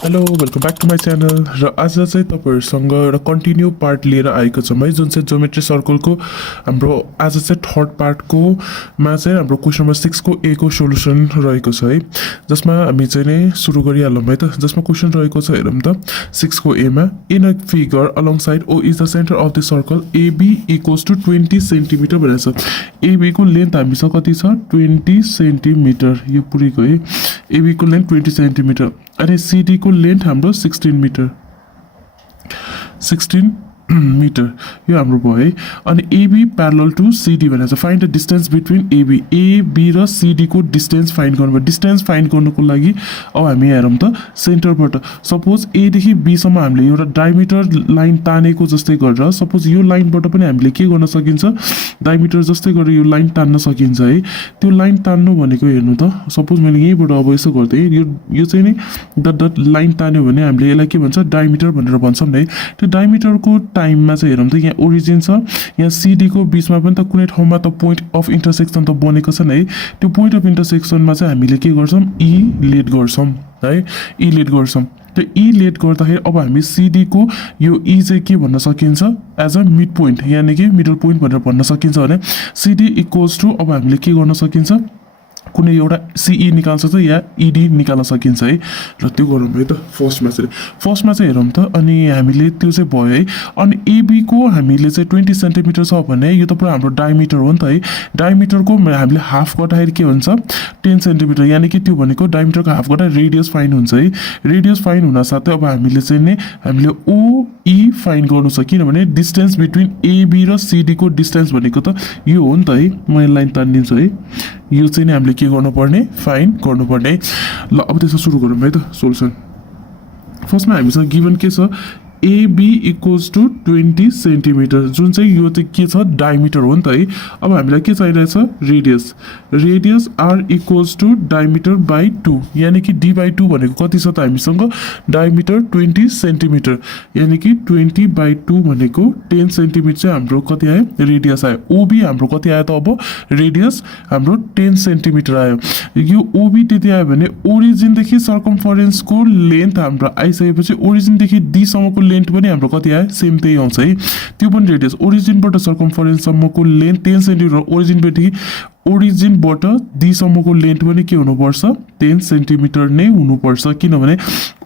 Hello welcome back to my channel र आज चाहिँ तपाईँहरूसँग एउटा कन्टिन्यू पार्ट लिएर आएको छौँ है, जुन चाहिँ ज्योमेट्री सर्कलको हाम्रो आज चाहिँ थर्ड पार्टकोमा चाहिँ हाम्रो क्वेसन नम्बर 6 को ए को सोल्युसन रहेको छ है, जसमा हामी चाहिँ नै सुरु गरिहालौँ है त। जसमा क्वेसन रहेको छ हेरौँ त 6 को एमा, in a figure alongside O is the centre of the circle AB equals to 20 centimetre भनेको छ। एबीको लेन्थ हामीसँग कति छ 20 सेन्टिमिटर, यो पुरैको है। एबीको लेन्थ 20 सेन्टिमिटर अनि सिडीको लेन्थ हाम्रो 16 मिटर, 16 मिटर यो हाम्रो भयो है। अनि एबी प्यारलल टु सिडी भनेको छ। Find the distance between AB र सिडीको डिस्टेन्स फाइन्ड गर्नु भयो। डिस्टेन्स फाइन्ड गर्नुको लागि अब हामी हेरौँ त सेन्टरबाट, सपोज एदेखि बीसम्म हामीले एउटा डायमिटर लाइन तानेको जस्तै गरेर, सपोज यो लाइनबाट पनि हामीले के गर्न सकिन्छ, डायमिटर जस्तै गरेर यो लाइन तान्न सकिन्छ है। त्यो लाइन तान्नु भनेको हेर्नु त, सपोज मैले यहीँबाट अब यसो गर्दै यो चाहिँ नि डट डट लाइन तान्यो भने हामीले यसलाई के भन्छ डायमिटर भनेर भन्छौँ है। त्यो डायमिटरको टाइममा चाहिँ हेरौँ त यहाँ ओरिजिन छ, यहाँ सिडीको बिचमा पनि त कुनै ठाउँमा त पोइन्ट अफ इन्टरसेक्सन त बनेको छ है। त्यो पोइन्ट अफ इन्टरसेक्सनमा चाहिँ हामीले के गर्छौँ ई लेट गर्छौँ है, ई लेट गर्छौँ। त्यो ई लेट गर्दाखेरि अब हामी सिडीको यो ई चाहिँ के भन्न सकिन्छ एज अ मिड पोइन्ट, यानि कि मिडल पोइन्ट भनेर भन्न सकिन्छ भने सिडी इक्वल्स टु अब हामीले के गर्न सकिन्छ कुनै एउटा सिई निकाल्छ त या इडी निकाल्न सकिन्छ है। र त्यो गरौँ है त फर्स्टमा चाहिँ हेरौँ त। अनि हामीले त्यो चाहिँ भयो है। अनि एबीको हामीले चाहिँ 20 सेन्टिमिटर छ भने यो त पुरा हाम्रो डायमिटर हो नि त है। डायमिटरको हामीले हाफ गर्दाखेरि के हुन्छ 10 सेन्टिमिटर, यानि कि त्यो भनेको डायमिटरको हाफ गर्दा रेडियस फाइन हुन्छ है। रेडियस फाइन हुन साथै अब हामीले चाहिँ नि हामीले ओई फाइन गर्नु छ, किनभने डिस्टेन्स बिट्विन एबी र सिडीको डिस्टेन्स भनेको त यो हो नि त है। म यो लाइन तानिदिन्छु है, यो चाहिँ नि हामीले के गर्नुपर्ने फाइन गर्नुपर्ने। ल अब त्यसो सुरु गरौँ है त सोल्युसन। फर्स्टमा हामीसँग गिभन के छ एबी इक्वल्स टु 20 सेन्टिमिटर, जुन चाहिँ यो चाहिँ के छ डायमिटर हो नि त है। अब हामीलाई के चाहिरहेछ radius, radius R equals to diameter by 2, यानि कि डी बाई 2 भनेको कति छ त हामीसँग डायमिटर 20 सेन्टिमिटर, यानि कि 20 बाई 2 भनेको 10 सेन्टिमिटर चाहिँ हाम्रो कति आयो रेडियस आयो। ओबी हाम्रो कति आयो त अब रेडियस हाम्रो 10 सेन्टिमिटर आयो। यो ओबी त्यति आयो भने ओरिजिनदेखि सर्कमफरेन्सको लेन्थ हाम्रो आइसकेपछि ओरिजिनदेखि डीसम्मको लेन्थ पनि हाम्रो कति आयो सेम त्यही आउँछ है। त्यो पनि रेडियस ओरिजिनबाट सर्कमफरेन्ससम्मको लेन्थ 10 सेन्टिमिटर, ओरिजिनबाट डीसम्मको लेन्थ पनि के हुनुपर्छ 10 सेन्टिमिटर नै हुनुपर्छ, किनभने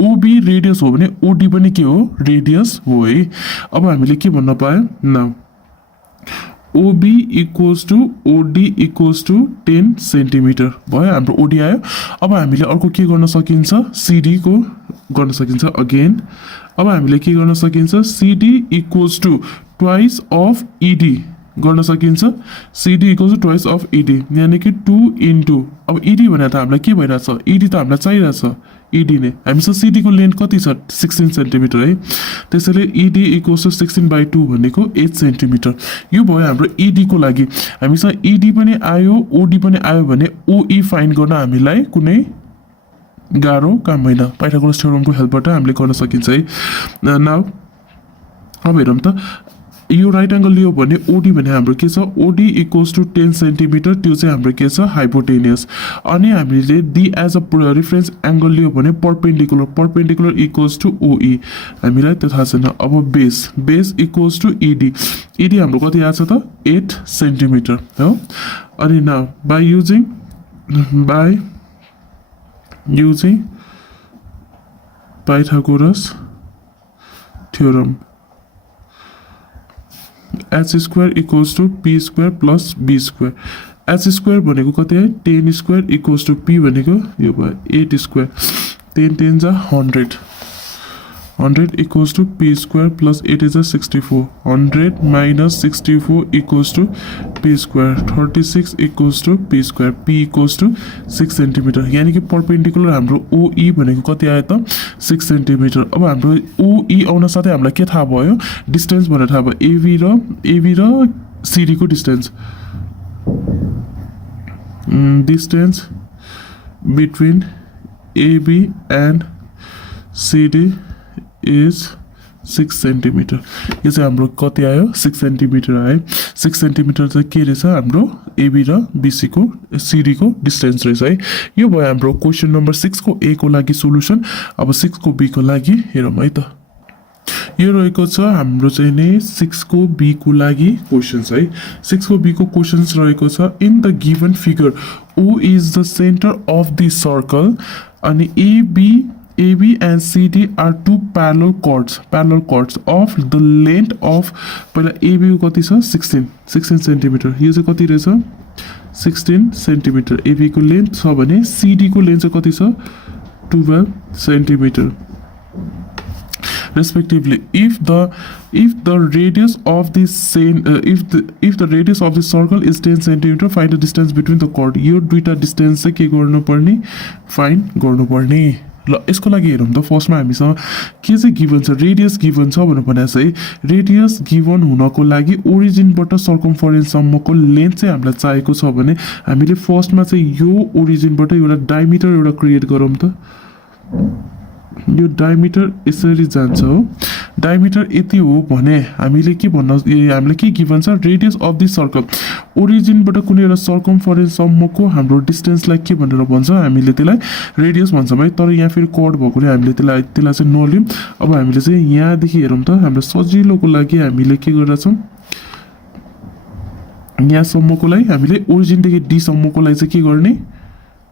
ओबी रेडियस हो भने ओडी पनि के हो रेडियस हो है। अब हामीले के भन्न पायो now OB equals to OD equals to 10 centimetre भयो, हाम्रो ओडी आयो। अब हामीले अर्को के गर्न सकिन्छ सिडीको गर्न सकिन्छ अगेन। अब हामीले के गर्न सकिन्छ CD equals to twice of ED गर्न सकिन्छ। CD equals to twice of ED, यानि कि 2 इन्टु अब इडी भनेर त हामीलाई के भइरहेछ इडी त हामीलाई चाहिरहेछ इडी नै। हामीसँग सिडीको लेन्थ कति छ 16 सेन्टिमिटर है, त्यसैले इडी इक्वल्स टु 16 बाई 2 भनेको 8 सेन्टिमिटर। यो भयो हाम्रो इडीको लागि। हामीसँग इडी पनि आयो ओडी पनि आयो भने ओई फाइन गर्न हामीलाई कुनै गाह्रो काम होइन, पाइथागोरस थ्योरमको हेल्पबाट हामीले गर्न सकिन्छ है। नाउ अब हेरौँ त यो राइट एङ्गल लियो भने ओडी भने हाम्रो के छ ओडी इक्वल्स टु 10 सेन्टिमिटर, त्यो चाहिँ हाम्रो के छ हाइपोटेनियस। अनि हामीले D as a reference angle लियो भने पर्पेन्डिकुलर इक्वल्स टु ओई, हामीलाई त्यो थाहा छैन। अब base equals to ED, ED हाम्रो कति आएको छ त 8 सेन्टिमिटर हो। अनि now by using Pythagoras theorem H square equals to P square plus B square. H square भनेको कति है 10 स्क्वायर इक्वल्स टु पी भनेको यो भयो 8 स्क्वायर, 10 10 जा 100 equals to P square plus 8 जा 64, 100 minus 64 equals to P square, 36 equals to P square, P equals to 6 centimetre, यानि कि पर्पेन्डिकुलर हाम्रो ओई भनेको कति आयो त 6 सेन्टिमिटर। अब हाम्रो ओई आउन साथै हामीलाई के थाहा भयो डिस्टेन्स भनेर थाहा भयो एबी र सिडीको distance between AB and CD is 6 centimetre यो चाहिँ हाम्रो कति आयो 6 सेन्टिमिटर आयो 6 सेन्टिमिटर चाहिँ के रहेछ हाम्रो एबी र बीसी को सीडी को डिस्टेन्स रहेछ है यो भयो हाम्रो क्वेशन नम्बर 6 को ए को लागि सोलुसन अब 6 को बी को लागि हेरौँ है त यो रहेको छ हाम्रो चाहिँ नि 6 को बी को लागि क्वेशन्स है 6 को बी को क्वेशन्स रहेको छ in the given figure oh is the centre of the circle अनि AB and CD are two parallel chords of the length of पहिला AB को कति छ 16 सेन्टिमिटर यो चाहिँ कति रहेछ 16 सेन्टिमिटर AB को लेन्थ छ भने CD को लेन्थ चाहिँ कति छ 12 centimetre respectively if the radius of the if the radius of the circle is 10 cm find the distance between the chord यो दुईटा डिस्टेन्स चाहिँ के गर्नु पर्ने फाइन्ड गर्नु पर्ने ल यसको लागि हेरौँ त फर्स्टमा हामीसँग के चाहिँ गिभन छ रेडियस गिभन छ भनेर भनेको चाहिँ रेडियस गिभन हुनको लागि ओरिजिनबाट सर्कमफरेन्ससम्मको लेन्थ चाहिँ हामीलाई चाहिएको छ भने हामीले फर्स्टमा चाहिँ यो ओरिजिनबाट एउटा डायमिटर एउटा क्रिएट गरौँ त यो डायमिटर यसरी जान्छ हो डायमिटर यति हो भने हामीले के भन्न हामीले के गिभन छ रेडियस अफ द सर्कल ओरिजिनबाट कुनै एउटा सर्कमफरेन्ससम्मको हाम्रो डिस्टेन्सलाई के भनेर भन्छ हामीले त्यसलाई रेडियस भन्छौँ है तर यहाँ फेरि कर्ड भएकोले हामीले त्यसलाई चाहिँ नलियौँ अब हामीले चाहिँ यहाँदेखि हेरौँ त हाम्रो सजिलोको लागि हामीले के गरेर छौँ यहाँसम्मको लागि हामीले ओरिजिनदेखि डीसम्मको लागि चाहिँ के गर्ने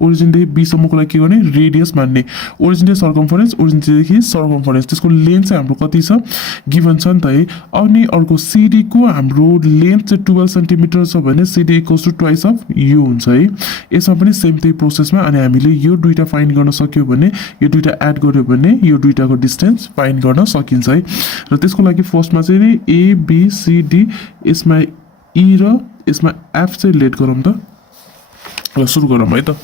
ओरिजिनदेखि बीसम्मको लागि के गर्ने रेडियस मान्ने ओरिजिनदेखि सर्कमफरेन्स त्यसको लेन्थ चाहिँ हाम्रो कति छ गिभन छ नि त है अनि अर्को सीडी को हाम्रो लेन्थ चाहिँ 12 सेन्टिमिटर छ भने CD equals to twice of U हुन्छ है यसमा पनि सेम त्यही प्रोसेसमा अनि हामीले यो दुईटा फाइन्ड गर्न सक्यो भने यो दुईटा एड गर्यो भने यो दुईटाको डिस्टेन्स फाइन्ड गर्न सकिन्छ है र त्यसको लागि फर्स्टमा चाहिँ ए बी सी डी यसमा ई र यसमा एफ चाहिँ लेट गरौँ त ल सुरु गरौँ है त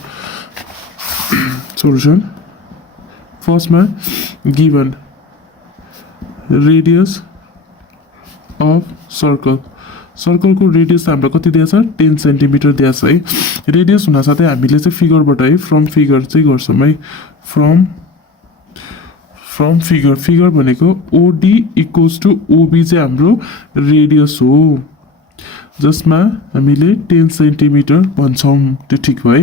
solution फर्स्टमा given radius of सर्कलको रेडियस हाम्रो कति दिएको छ 10 सेन्टिमिटर दिएको छ है रेडियस हुन साथै हामीले चाहिँ फिगरबाट है फ्रम फिगर चाहिँ गर्छौँ है फ्रम फिगर भनेको OD इक्वल्स टु OB चाहिँ हाम्रो रेडियस हो जसमा हामीले 10 सेन्टिमिटर भन्छौँ त्यो ठिक भयो है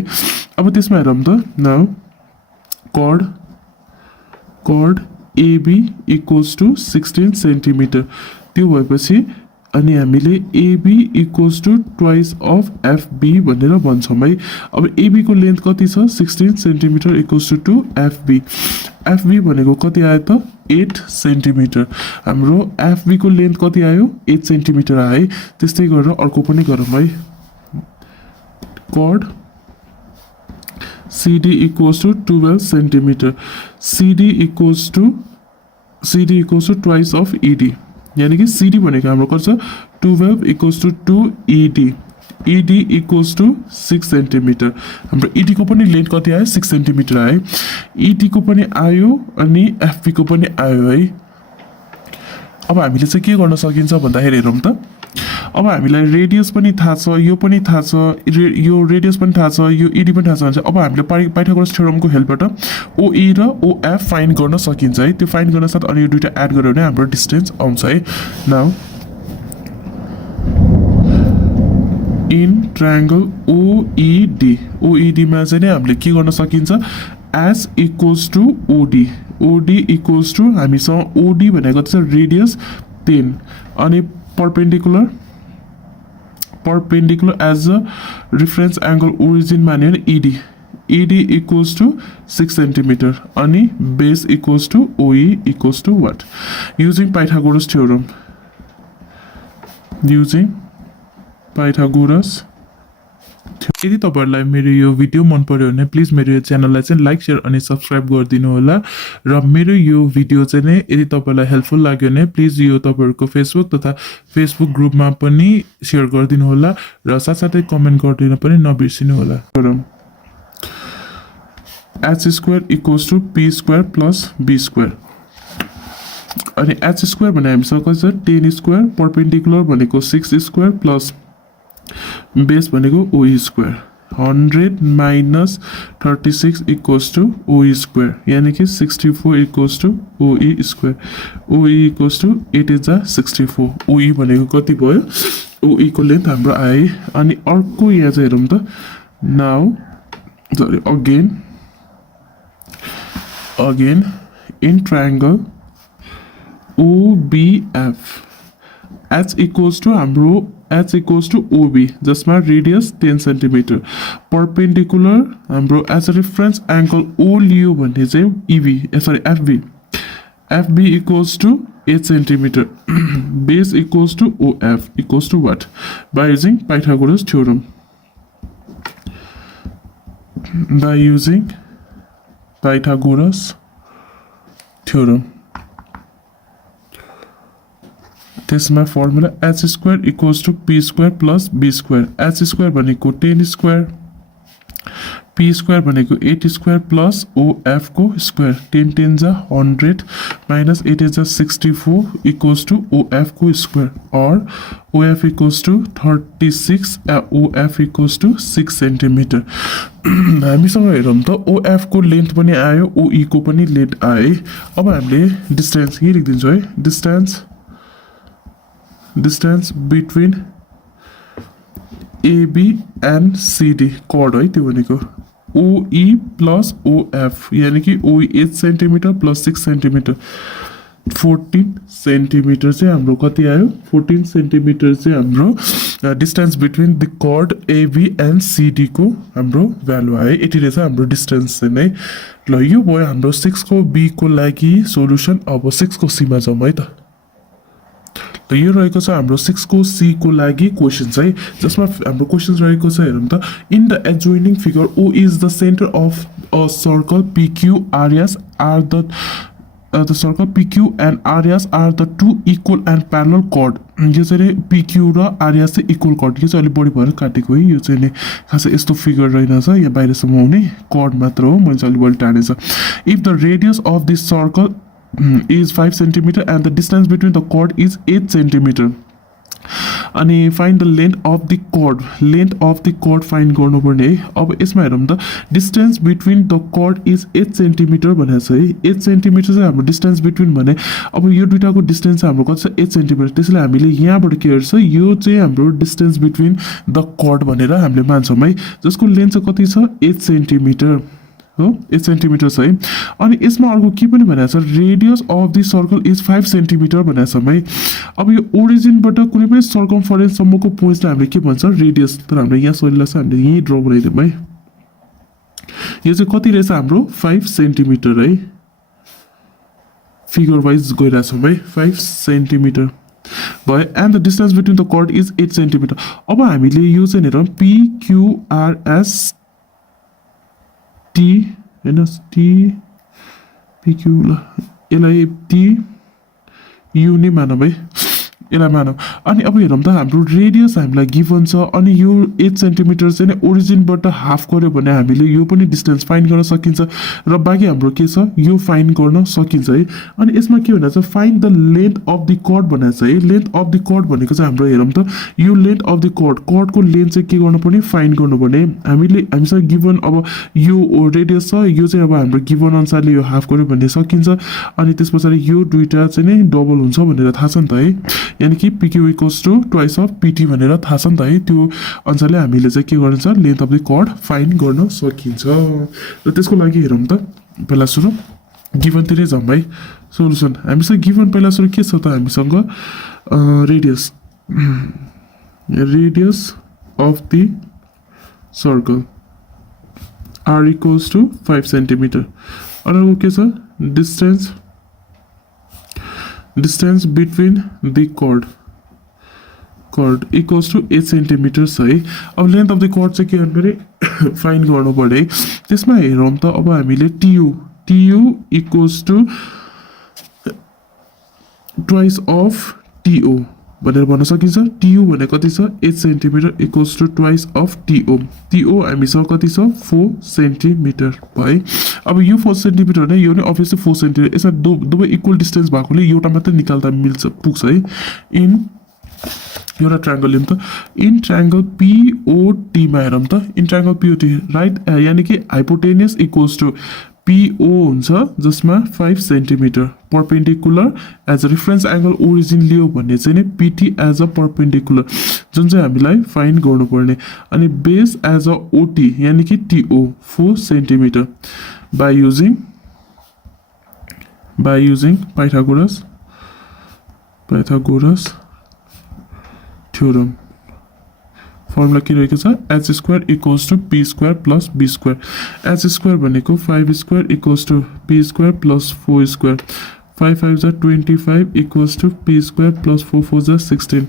अब त्यसमा हेरौँ त now chord AB equals to 16 centimetre त्यो भएपछि अनि हामीले AB equals to twice of FB भनेर भन्छौँ है अब AB को लेन्थ कति छ 16 सेन्टिमिटर इक्वल्स टु FB भनेको कति आयो त 8 सेन्टिमिटर हाम्रो FB को लेन्थ कति आयो 8 सेन्टिमिटर आयो है त्यस्तै गरेर अर्को पनि गरौँ है chord CD equals to 12 centimeter CD equals to twice of ED यानी कि CD भनेको हाम्रो कति छ 12 equals to 2 ED equals to 6 centimetre हाम्रो ED को पनि लेन्थ कति आयो 6 सेन्टिमिटर आयो ED को पनि आयो अनि FB को पनि आयो है अब हामीले चाहिँ के गर्न सकिन्छ भन्दाखेरि हेरौँ त अब हामीलाई रेडियस पनि थाहा छ यो पनि थाहा छ यो रेडियस पनि थाहा छ यो ED पनि थाहा छ भने अब हामीले पाइथागोरस थ्योरमको हेल्पबाट OE र OF फाइन्ड गर्न सकिन्छ है त्यो फाइन्ड गर्न साथ अनि यो दुईटा एड गर्यो भने हाम्रो डिस्टेन्स आउँछ है नाउ इन ट्रायंगल OED मा चाहिँ हामीले के गर्न सकिन्छ S equals to OD equals to हामीसँग OD भनेको छ रेडियस 10 अनि perpendicular as a reference angle origin मान्यो भने ED equals to 6 centimeter अनि base equals to OE equals to what using Pythagoras theorem यदि तपाईहरुलाई मेरो यो भिडियो मन पर्यो भने प्लिज मेरो यो च्यानललाई चाहिँ लाइक शेयर अनि सब्स्क्राइब गरिदिनु होला र मेरो यो भिडियो चाहिँ नै यदि तपाईहरुलाई हेल्पफुल लाग्यो भने प्लिज यो तपाईहरुको फेसबुक तथा फेसबुक ग्रुपमा पनि शेयर गरिदिनु होला र साथसाथै कमेन्ट गरिदिन पनि नबिर्सिनु होला h² equals to p² plus b² अनि h² भने हामीसँग कति छ 10² perpendicular भनेको 6² plus बेस भनेको OE² 100 minus 36 equals to OE square. यानी कि 64 equals to OE square. OE equals to 8 is a 64. OE भनेको कति भयो? OE को लेन्थ हाम्रो आए. अनि अर्को यहाँ चाहिँ हेरौँ त. Now, sorry, again in triangle OBF, H equals to OB, जसमा radius 10 cm. Perpendicular हाम्रो as a reference angle O लियो भने चाहिँ FB. FB equals to 8 cm. Base equals to OF equals to what? By using Pythagoras theorem. By using Pythagoras theorem. This is my formula. H square equals to P square plus B square. H square भनेको 10 square. P square भनेको 8 square plus OF को square. 10 10 is 100 minus 8 is 64 equals to OF को square. Or OF equals to 36, OF equals to 6 cm. हामीसँग हेरौँ त OF को length पनि आयो, OE को पनि लेन्थ आए. अब हामीले डिस्टेन्स यही लेखिदिन्छु है. Distance between AB and CD chord है त्यो भनेको OE plus OF यानी कि OE 8 cm plus 6 cm 14 cm चाहिँ हाम्रो कति आयो 14 cm चाहिँ हाम्रो distance between the chord AB and CD को हाम्रो भ्यालु आयो. यति रहेछ हाम्रो डिस्टेन्स चाहिँ नै. ल यो भयो हाम्रो 6 को B को लागि सोलुसन. अब 6 को C मा जाउँ है त. त यो रहेको छ हाम्रो 6 को C को लागि क्वेशन चाहिँ, जसमा हाम्रो क्वेशन्स रहेको छ हेरौँ त. In the adjoining figure O is the center of a circle PQ. Areas are the circle PQ and areas are the two equal and parallel chord. यो चाहिँ PQ र areas चाहिँ equal chord. यो चाहिँ अलि बढी भएर काटेको है. यो चाहिँ खासै यस्तो फिगर रहेनछ. यहाँ बाहिरसम्म आउने chord मात्र हो. मैले चाहिँ अलि बढी टाढेछ. If the radius of this circle is 5 cm and the distance between the chord is 8 cm. अनि find the length of the chord. Length of the chord find गर्नुपर्ने है. अब यसमा हेरौँ त distance between the chord is 8 cm भनेको छ है. 8 cm चाहिँ हाम्रो distance between भने अब यो दुईटाको डिस्टेन्स हाम्रो कति छ 8 cm. त्यसैले हामीले यहाँबाट के गर्छ यो चाहिँ हाम्रो डिस्टेन्स बिट्विन द chord भनेर हामीले मान्छौँ है. जसको लेन्थ चाहिँ कति छ 8 cm हो. 8 cm छ है. अनि यसमा अर्को के पनि भनेको छ radius of the circle is 5 cm भनेको छ है. अब यो ओरिजिनबाट कुनै पनि सर्कमफरेन्स सम्मको पोइन्टलाई हामीले के भन्छ रेडियस. तर हामीले यहाँ सजिलो छ हामीले यही ड्र बनाइदिउँ है. यो चाहिँ कति रहेछ हाम्रो 5 cm है. फिगर वाइज गइरहेछौँ है. 5 cm भयो. And the distance between the chord is 8 cm. अब हामीले यो चाहिँ हेरौँ PQRS T होइन T PQ ल यसलाई T U नै मानौँ है. यसलाई मानौँ. अनि अब हेरौँ त हाम्रो रेडियस हामीलाई गिभन छ. अनि यो 8 cm चाहिँ नै ओरिजिनबाट हाफ गर्यो भने हामीले यो पनि डिस्टेन्स फाइन्ड गर्न सकिन्छ. र बाँकी हाम्रो के छ यो फाइन्ड गर्न सकिन्छ है. अनि यसमा के भनेको छ find the length of the chord भनेको छ है. लेन्थ अफ द chord भनेको चाहिँ हाम्रो हेरौँ त यो लेन्थ अफ द chordको लेन्थ चाहिँ के गर्नुपर्ने फाइन्ड गर्नुपर्ने. हामीसँग गिभन अब यो रेडियस छ. यो चाहिँ अब हाम्रो गिभन अनुसारले यो हाफ गर्यो भने सकिन्छ. अनि त्यस पछाडि यो दुईटा चाहिँ नै डबल हुन्छ भनेर थाहा छ नि त है. यानी कि PQ equals to twice of PT भनेर थाहा छ नि त है. त्यो अनुसारले हामीले चाहिँ के गर्नु छ length of the chord find गर्न सकिन्छ. र त्यसको लागि हेरौँ त पहिला सुरु गिभनतिरै जाउँ है. सोलुसन हामीसँग गिभन पहिला सुरु के छ त हामीसँग radius of the circle R equals to 5 cm. अनि के छ distance between the chord equals to 8 cm है. अब लेन्थ अफ द chord चाहिँ के गर्नु पऱ्यो फाइन्ड गर्नु पऱ्यो है. त्यसमा हेरौँ त अब हामीले TU equals to twice of TO भनेर भन्न सकिन्छ. TU भने कति छ 8 cm equals to twice of TO हामीसँग कति छ 4 cm भयो. अब यो 4 cm होइन यो नै अभियसली 4 cm. यसमा दुवै इक्वल डिस्टेन्स भएकोले एउटा मात्रै निकाल्दा पुग्छ है. इन एउटा ट्रायंगल लिउँ त इन ट्रायंगल POT मा हेरौँ त इन ट्रायंगल POT राइट यानी कि हाइपोटेनियस इक्वल्स टु PO हुन्छ जसमा 5 centimetre perpendicular as a reference angle origin लियो भन्ने चाहिँ नि PT एज अ परपेन्डिकुलर जुन चाहिँ हामीलाई फाइन्ड गर्नुपर्ने अनि बेस एज अ OT यानी कि TO 4 centimetre by using Pythagoras Theorem formula के रहेको छ h square equals to p square plus b square h square भनेको 5 square equals to p square plus 4 square 5 5 जा 25 equals to p square plus 4 4 जा 16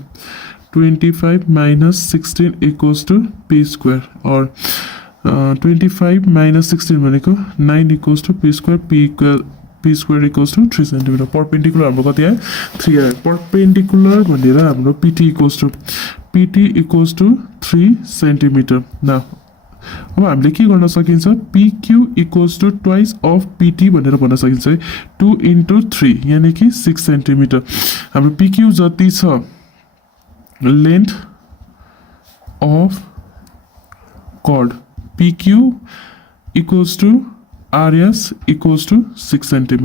25 minus 16 equals to p square or 25 minus 16 भनेको 9 equals to p square p square equals to 3 cm perpendicular हाम्रो कति आयो 3 आयो perpendicular भनेर हाम्रो pt equals to 3 cm now अब हामीले के गर्न सकिन्छ pq equals to twice of pt भनेर भन्न सकिन्छ है 2 into 3 यानी कि 6 cm हाम्रो pq जति छ length of chord PQ equals to RS equals to 6 cm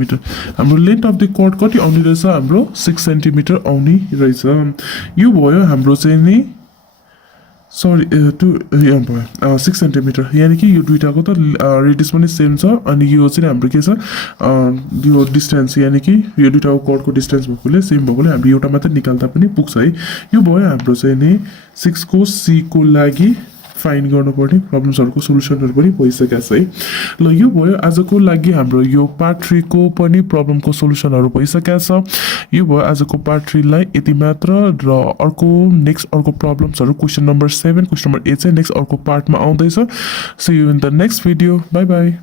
हाम्रो length of the chord कति आउने रहेछ हाम्रो 6 cm आउने रहेछ यो भयो हाम्रो चाहिँ नि सरी 6 cm यानी कि यो दुईटाको त रेडियस पनि सेम छ अनि यो चाहिँ हाम्रो के छ यो डिस्टेन्स यानी कि यो दुईटाको कर्डको डिस्टेन्स भएकोले सेम भएकोले हामी एउटा मात्र निकाल्दा पनि पुग्छ है यो भयो हाम्रो चाहिँ नि 6 को C को लागि फाइन्ड गर्नुपर्ने प्रब्लम्सहरुको सोलुसनहरु पनि भइसकेको छ है ल यो भयो आजको लागि हाम्रो यो पार्ट 3 को पनि प्रब्लमको सोलुसनहरु भइसकेको छ यो भयो आजको पार्ट 3 लाई यति मात्र र अर्को प्रब्लम्सहरु क्वेशन नम्बर 7 क्वेशन नम्बर 8 चाहिँ नेक्स्ट अर्को पार्टमा आउँदै छ see you in the next video bye by